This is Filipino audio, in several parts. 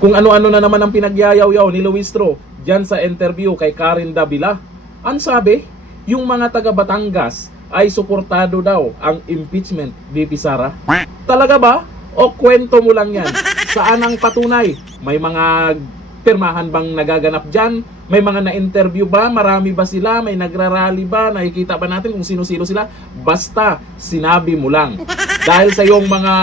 Kung ano-ano na naman ang pinagyayaw-yaw ni Luistro dyan sa interview kay Karen Davila. Ang sabi, yung mga taga Batangas ay suportado daw ang impeachment, VP Sara. Talaga ba? O kwento mo lang yan? Saan ang patunay? May mga pirmahan bang nagaganap dyan? May mga na-interview ba? Marami ba sila? May nagrarally ba? Nakikita ba natin kung sino-sino sila? Basta sinabi mo lang. Dahil sa iyong mga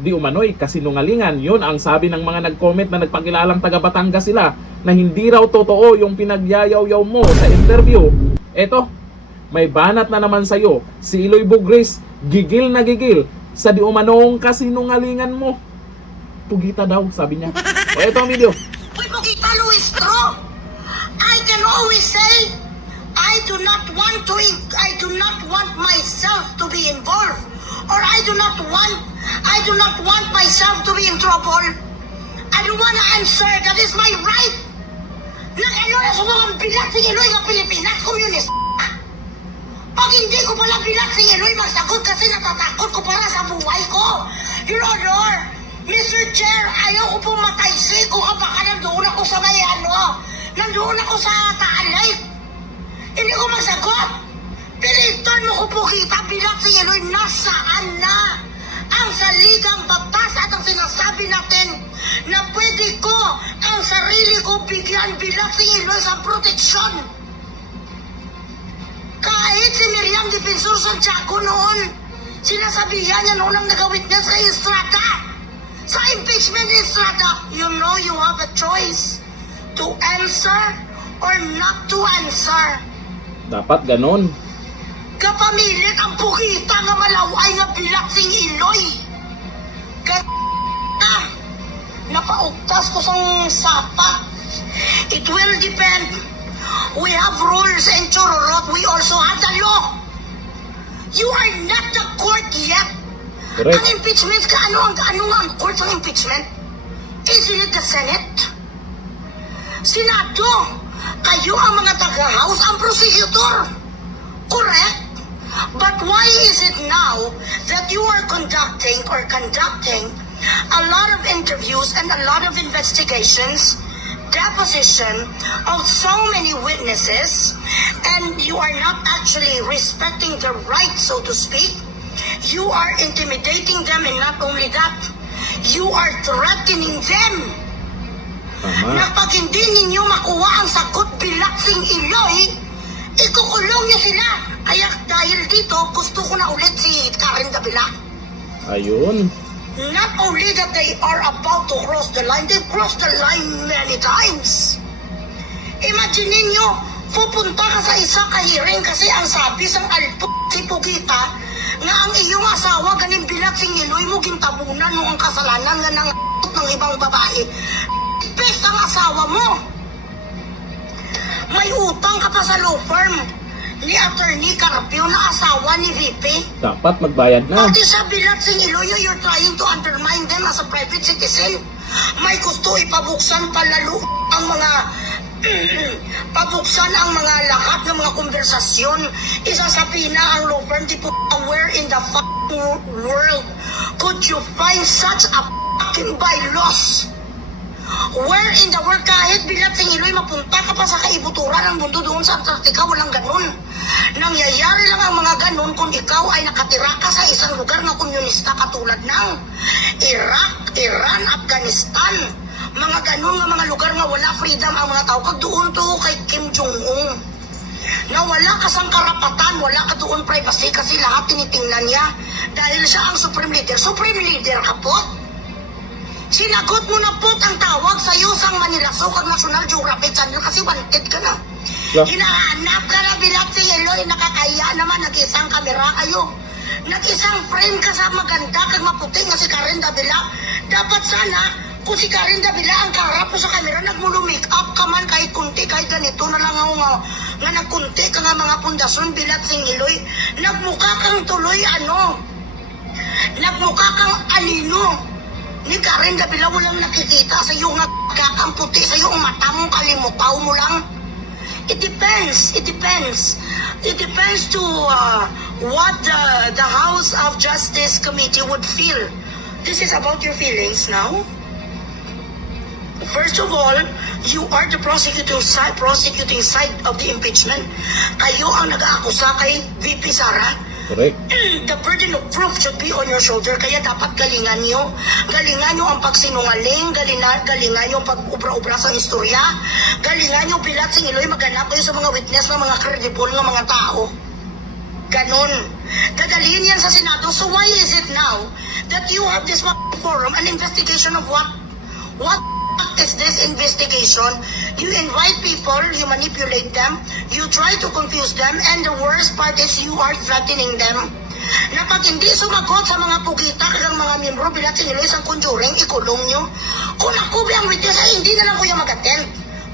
di umano'y kasinungalingan, yun ang sabi ng mga nag-comment na nagpakilalang taga Batangas sila na hindi raw totoo yung pinagyayaw-yaw mo sa interview. Eto, may banat na naman sa'yo. Si Eloy Bugris, gigil na gigil sa di umanong kasinungalingan mo. Pugita daw, sabi niya. O eto ang video. Uy, Pugita Luistro, I can always say, I do not want myself to be involved, or I do not want myself to be in trouble. I don't want to answer. That is my right. Nag-ano na sa mga bilat si Eloy ng Pilipinas, communist. Pag hindi ko pala bilat si Eloy magsagot kasi natatakot ko para sa buhay ko. Your Honor, Mr. Chair, ayaw ko pong mataysi kung baka nandoon ako sa may nandoon ako sa Taalay. Hindi ko masagot. Pilitan mo ko po kita bilat si Eloy, nasaan na ang saligang batas at ang sinasabi natin na pwede ko ang sarili ko bigyan bilang si Eloy sa proteksyon. Kahit si Miriam Defensor Santiago noon, sinasabihan niya noon ang nag-witness sa Estrada. Sa impeachment Estrada, you know you have a choice to answer or not to answer. Dapat ganon. Kapamilit ang pukita nga malaway nga bilat sing Eloy. Napaugtas ko sang sapa. It will depend. We have rules and chororot. We also have the law. You are not the court yet. Correct. Ang impeachment, ano nga ang court ng impeachment? Isn't it the Senate? Senado. Kayo ang mga taga-house, ang prosecutor. Correct? But why is it now that you are conducting a lot of interviews and a lot of investigations, deposition of so many witnesses, and you are not actually respecting their rights, so to speak? You are intimidating them, and not only that, you are threatening them. Na pag hindi ninyo makuha ang sagot bilaksing Eloy, ikukulong niyo sila. Kaya dahil dito, gusto ko na ulit si Karen Davila. Ayun. Not only that they are about to cross the line, they've crossed the line many times. Imagine ninyo, pupunta ka sa isa ka-hearing kasi ang sabi sang alto si Pugita nga ang iyong asawa ganing bilaksing Eloy mo gintabunan mo ang kasalanan nga ng ibang babae. Best ang asawa mo. May utang ka pa sa law firm ni Attorney Carpio na asawa ni VP. Dapat magbayad na. Pati sa bilat sing Iloyo, you're trying to undermine them as a private citizen. May gusto ipabuksan palalo ang mga pabuksan ang mga lahat ng mga konversasyon. Isasabihin na ang law firm, di po, where in the world could you find such a fucking bylaws? Where in the world, kahit bilat sing Eloy, mapunta ka pa sa kaibuturan ng mundo doon sa Antarctica, walang ganun. Nangyayari lang ang mga ganun kung ikaw ay nakatira ka sa isang lugar na komunista katulad ng Iraq, Iran, Afghanistan. Mga ganun nga mga lugar nga wala freedom ang mga tao. Kag doon to kay Kim Jong-un. Na wala ka sang karapatan, wala ka doon privacy kasi lahat tinitingnan niya. Dahil siya ang supreme leader. Supreme leader ka po? Sinagot mo na po ang tawag sa iyo sang Manila Sokag National Geographic Channel kasi wanted ka na. Hinahanap ka na bilat si Eloy, nakakaya naman, nag-isang kamera kayo. Nag-isang frame ka sa maganda kag maputi nga si Karen Davila. Dapat sana, kung si Karen Davila ang kaharap mo sa kamera, nagmulo-make up ka man kahit kunti, kahit ganito na lang ako nga nagkunti ka nga mga pundasyon bilat si Eloy. Nagmukha kang tuloy nagmukha kang alino. Ni Karen Davila walang nakikita sa iyo nga kang puti, sa iyo ang mata mo, kalimutaw mo lang. It depends to what the House of Justice Committee would feel. This is about your feelings now? First of all, you are the prosecuting side of the impeachment. Kayo ang nag-aakusa kay VP Sara. Correct. The burden of proof should be on your shoulder. Kaya dapat galingan nyo. Galingan nyo ang pagsinungaling. Galingan nyo ang pag-ubra-ubra sa istorya. Galingan nyo bilat sing iloy maghanap kayo sa mga witness ng mga credible ng mga tao. Ganon. Dadalhin yan sa Senado. So why is it now that you have this forum, an investigation of what? What is this investigation? You invite people, you manipulate them, you try to confuse them, and the worst part is you are threatening them. Na pag hindi sumagot sa mga pugita kag mga miyembro bilat sinilo isang conjuring, ikulong nyo. Kung ako ba ang witness, ay hindi na lang kuya mag-attend.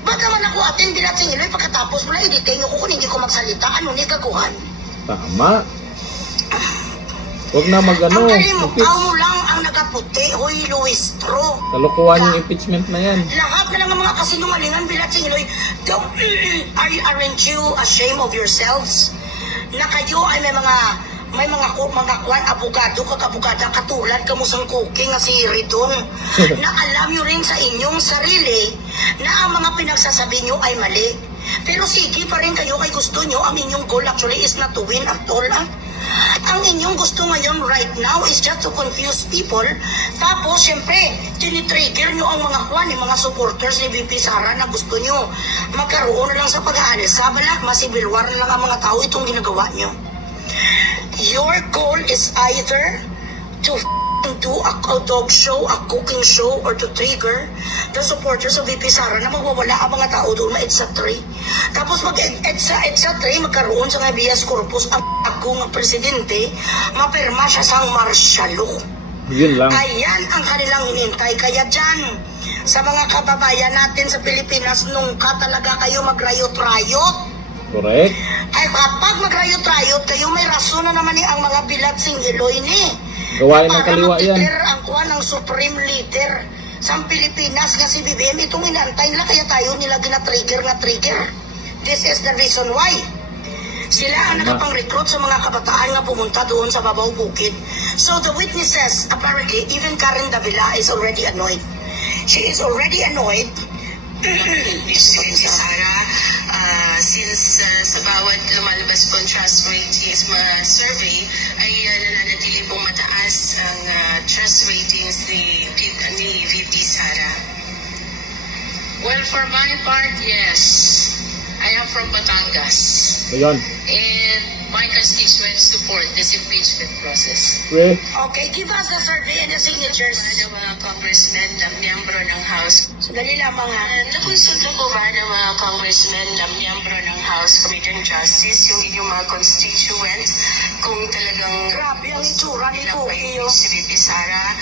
Baga man ako attend bilat sinilo, pagkatapos mula i-detain nyo ko kung hindi ko magsalita, ano ni gaguhan? Tama. Huwag na magano. Ang kalimutan mo lang ang nagaputi, Hoy Luistro. Kalokohan yung impeachment na yan. Lahat na lang ng mga kasinungalingan bilat singiloy. Aren't you ashamed of yourselves? Na kayo ay may mga kwan, abogado, kag-abogada, katulad kamusang cooking nga si Ridong, na alam nyo rin sa inyong sarili na ang mga pinagsasabi nyo ay mali. Pero sige pa rin kayo kay gusto nyo, ang inyong goal actually is not to win at all. Ang inyong gusto ngayon right now is just to confuse people. Tapos, syempre, tinitrigger nyo ang mga kwan, yung mga supporters ni VP Sara na gusto nyo magkaroon na lang sa pag-aalis. Sabalak, masibil war na lang ang mga tao itong ginagawa nyo. Your goal is either to do a dog show, a cooking show, or to trigger the supporters of VP Sara na magwawala ang mga tao doon, ma-EDSA 3. Tapos mag-EDSA 3, magkaroon sa habeas corpus ang akong presidente, mapirma siya sang martial law. Yun lang. Ayan ang kanilang hinintay. Kaya dyan, sa mga kababayan natin sa Pilipinas, nung ka talaga kayo magrayot-rayot, Correct. ay kapag magrayot-rayot kayo, may rason na naman ang mga bilat sing Iloy ni. Gawain ng kaliwa yan. Para ang kuha ng supreme leader sa Pilipinas nga si BBM, itong inantay nila, kaya tayo nila gina-trigger. This is the reason why. Sila ang nakapang-recruit sa mga kabataan nga pumunta doon sa Babaw Bukid. So the witnesses, apparently, even Karen Davila is already annoyed. She is already annoyed. Si Sara, since sa bawat lumalabas pong trust ratings survey ay nananatili pong mataas ang trust ratings ni VP Sara. Well, for my part, yes. I am from Batangas. Ayun. And my constituents support this impeachment process. Okay, give us the survey and the signatures. Ng mga congressmen na miyembro ng House. Sandali lamang ha. Nakonsulta ko ba ng mga congressmen na miyembro ng House Committee on Justice, yung inyong mga constituent, kung talagang Grabe ang itsura ni nilang Cookie. kayo si VP Sara,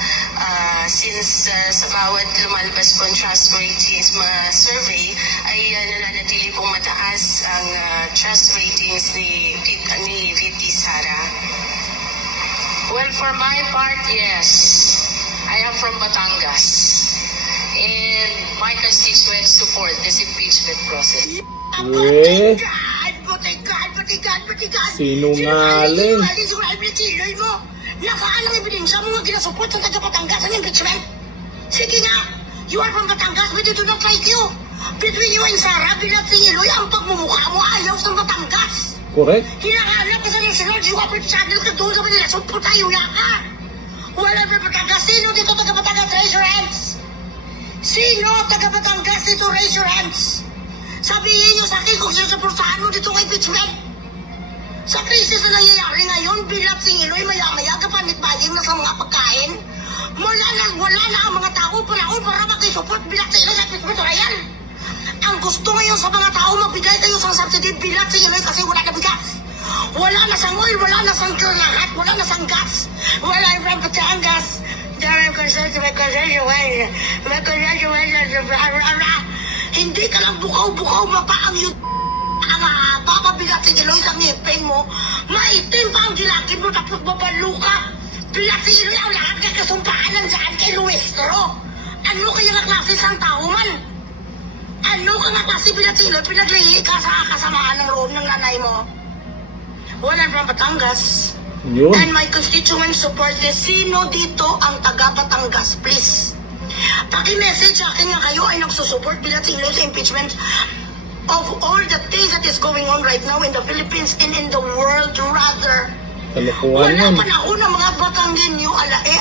since sa bawat lumalabas pong trust ratings survey ay nananatili pong mataas ang trust ratings ni VP Sara. Well, for my part, yes. I am from Batangas. And my constituents support this impeachment process. Batigan. Sinungaling. Sinungaling mo. Nasaan ang ebidensya mo nga ginasupport sa taga-Batangas ang impeachment? Sige nga, you are from Batangas, but they do not like you. Between you and Sara, bilat si Iloy, ang pagmumukha mo ayaw sa Batangas. Correct. Hinahanap ka sa National Geographic Channel ka doon sa Manila, support tayo ka. Wala pa Batangas. Sino dito taga-Batangas? Raise your hands. Sino taga-Batangas dito? Raise your hands. Sabihin nyo sa akin kung sinusuportahan mo dito kay impeachment. Sa krisis na nangyayari ngayon, bilat si Iloy, maya-maya kapanit-baying na sa mga pagkain. Wala na ang mga tao panahon para makisupport bilat si Iloy sa impeachment na yan. Ang gusto ngayon sa mga tao, magbigay kayo sa subsidy bilat si Iloy kasi wala na bigas. Wala na sang oil, wala na sang lahat, wala na sang gas. Wala na Batangas. Hindi ka lang bukaw-bukaw mapaang yun. Ang papabigat si Iloy sa ngipin mo, maitim pa ang gilakid mo tapos babalo ka. Bilat si Iloy ang lahat kay kasumpaan ng dyan kay Luistro. Ano kaya nga klase sang tao man? Ano ka nga klase bilat si Iloy? Pinaglihi ka sa kasamaan ng roon ng nanay mo. Wala from Batangas. Yun. And my constituents support this. Sino dito ang taga Batangas, please? Paki-message sa akin nga kayo ay nagsusupport Pilatino sa impeachment of all the things that is going on right now in the Philippines and in the world rather. Kalokohan Wala yun. panahon ng mga Batanggenyo, alae.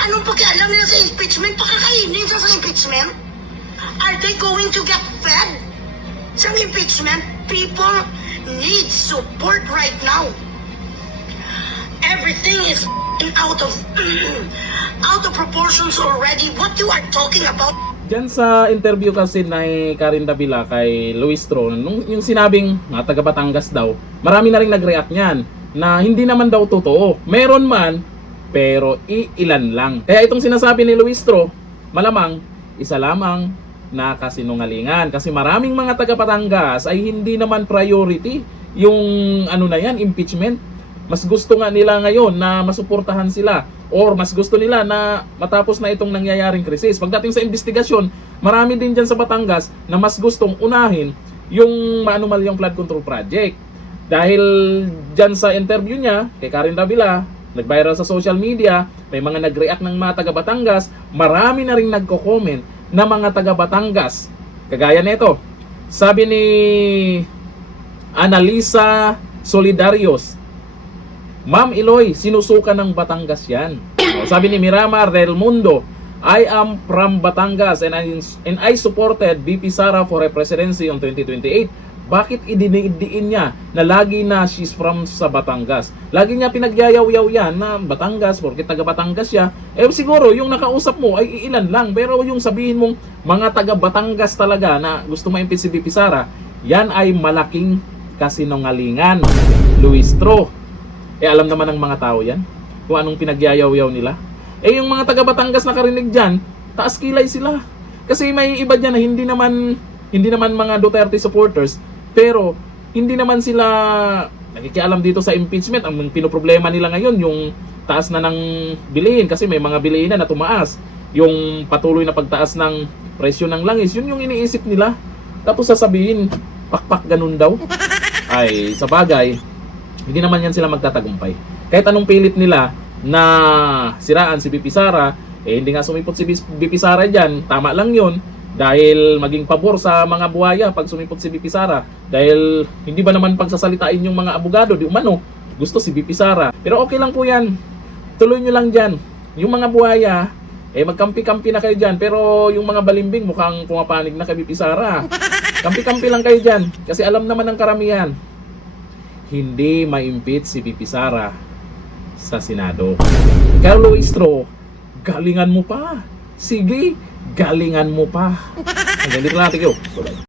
Anong pakialam nila sa impeachment? Pakakainin sa impeachment? Are they going to get fed sa impeachment? People need support right now. Everything is out of out of proportions already. What you are talking about? Diyan sa interview kasi na Karen Davila kay Luis Tro, nung yung sinabing mga taga Batangas daw, marami na rin nag-react niyan na hindi naman daw totoo. Meron man, pero iilan lang. Kaya itong sinasabi ni Luis Tro, malamang isa lamang na kasinungalingan. Kasi maraming mga taga Batangas ay hindi naman priority yung ano na yan, impeachment. Mas gusto nga nila ngayon na masuportahan sila or mas gusto nila na matapos na itong nangyayaring krisis. Pagdating sa investigasyon, marami din dyan sa Batangas na mas gustong unahin yung maanumal yung flood control project. Dahil dyan sa interview niya kay Karen Davila, nag-viral sa social media, may mga nag-react ng mga taga Batangas, marami na rin nagko-comment na mga taga Batangas. Kagaya nito, sabi ni Analisa Solidarios, Ma'am Eloy, sinusuka ng Batangas yan. Sabi ni Miramar Del Mundo, I am from Batangas and I supported VP Sara for a presidency on 2028. Bakit idinidiin niya na lagi na she's from sa Batangas? Lagi niya pinagyayaw-yaw yan na Batangas, porque taga Batangas siya. Eh siguro yung nakausap mo ay iilan lang. Pero yung sabihin mong mga taga Batangas talaga na gusto ma-impeach si VP Sara, yan ay malaking kasinungalingan. Luis Tro. Eh alam naman ng mga tao yan kung anong pinagyayaw-yaw nila. Eh yung mga taga Batangas nakarinig dyan, taas kilay sila. Kasi may iba dyan na hindi naman mga Duterte supporters, pero hindi naman sila nakikialam dito sa impeachment. Ang pinoproblema nila ngayon yung taas na ng bilihin, kasi may mga bilihin na tumaas. Yung patuloy na pagtaas ng presyo ng langis, yun yung iniisip nila. Tapos sasabihin, pakpak ganun daw. Ay, sa bagay, hindi naman yan sila magtatagumpay. Kahit anong pilit nila na siraan si VP Sara, eh hindi nga sumipot si VP Sara dyan. Tama lang yun. Dahil maging pabor sa mga buhaya pag sumipot si VP Sara. Dahil hindi ba naman pagsasalitain yung mga abogado, di umano, gusto si VP Sara. Pero okay lang po yan. Tuloy nyo lang dyan. Yung mga buhaya, eh magkampi-kampi na kayo dyan. Pero yung mga balimbing mukhang pumapanig na kay VP Sara. Kampi-kampi lang kayo dyan. Kasi alam naman ng karamihan, hindi ma-impeach si VP Sara sa Senado. Carlo Istro, galingan mo pa. Sige, galingan mo pa. Hanggang dito lang natin. Bye-bye.